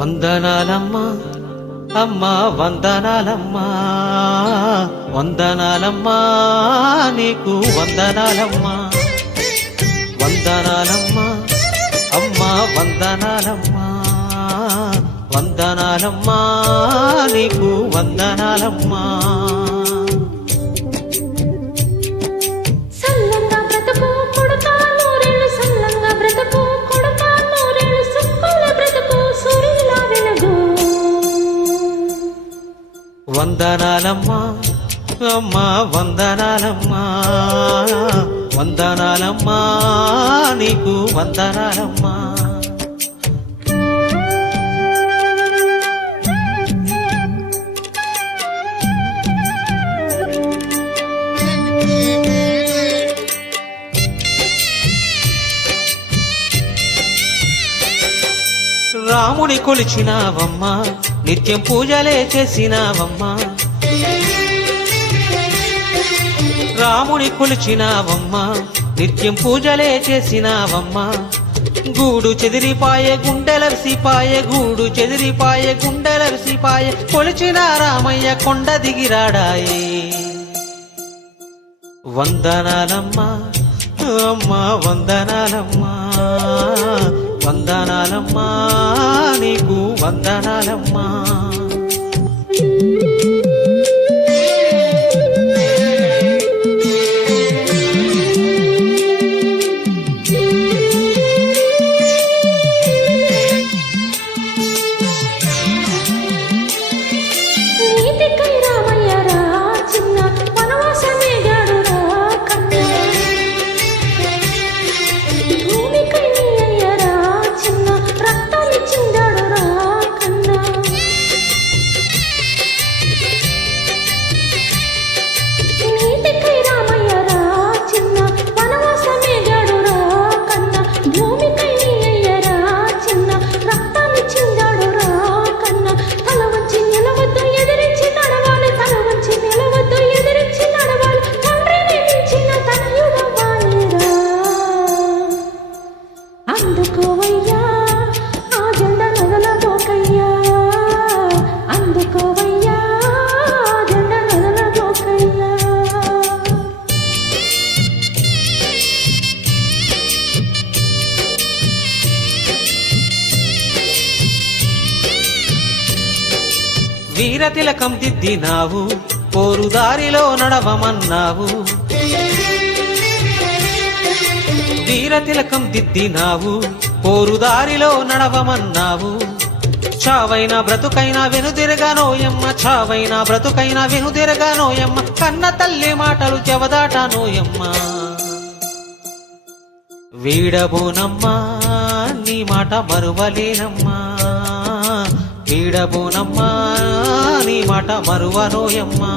వందనాలమ్మా అమ్మా వందనాలమ్మా వందనాలమ్మా నీకు వందనాలమ్మా వందనాలమ్మా అమ్మా వందనాలమ్మా వందనాలమ్మా నీకు వందనాలమ్మా వందనాలమ్మా అమ్మా వందనాలమ్మా వందనాలమ్మా నీకు వందనాలమ్మా రాముని కొలిచినావమ్మా నిత్యం పూజలే చేసినావమ్మా రాముని కొలిచినావమ్మా నిత్యం పూజలే చేసినావమ్మా గూడు చెదిరిపాయే గుండెలర్సిపాయే గూడు చెదిరిపాయే గుండెలర్సిపాయే కొలిచిన రామయ్య కొండ దిగిరాడాయే వందనాలమ్మా అమ్మా వందనాలమ్మా వందనాలమ్మా నీకు వందనాలమ్మా వీరతిలకం దిద్దినావు పోరుదారిలో నడవమన్నావు వీరతిలకం దిద్దినావు పోరుదారిలో నడవమన్నావు చావైనా బ్రతుకైనా వెనుదిరగనోయమ్మ చావైనా బ్రతుకైనా వెనుదిరగనోయమ్మ కన్న తల్లి మాటలు చెవదాటనోయమ్మ వీడబోనమ్మా నీ మాట మరువలేనమ్మా వీడబోనమ్మా నీ మాట మరువనోయమ్మా